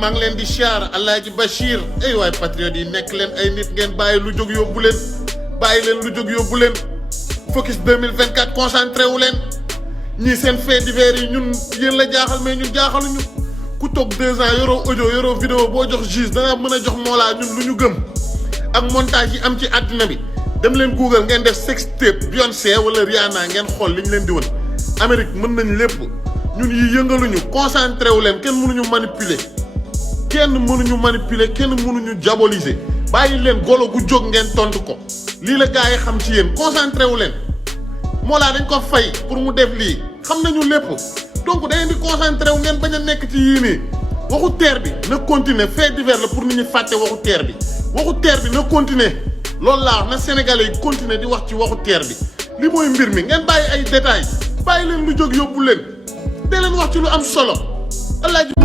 maa ngi leen di siyaar Alaaji Bachir ay waay patriote yi nekk leen ay nit ngeen bàyyi lu jóg yóbbu leen bàyyi leen lu jóg yóbbu leen focus 2024 concentré wu leen ñii seen fait divers yi ñun yéen la jaaxal mais ñun jaaxaluñu ku toog 2 ans yoroo audio yoroo vidéo boo jox juge danga mën a jox Mollah ñun lu ñu gëm ak montage yi am ci àddina bi dem leen Google ngeen def sextape Beyoncé wala Rihanna ngeen xool li ñu leen di wan Amérique mën nañ lépp ñun yi yëngaluñu concentré wu leen kenn mënuñu manipuler kenn mënuñu diaboliser bàyyi leen golo gu jóg ngeen tontu ko lii la gars yi xam ci yéen concentré wu leen Mollah dañ ko fay pour mu def lii xam nañu lépp donc da ngeen di concentré wu ngeen bañ a nekk ci yii nii waxu teer bi na continuer fait divers la pour nit ñi fàtte waxu teer bi na continuer loolu laa wax na Sénégalais yi continuer di wax ci waxu teer bi li mooy mbir mi ngeen bàyyi ay détails bàyyi leen lu jóg yóbbu leen dee leen wax ci lu am solo Alaaji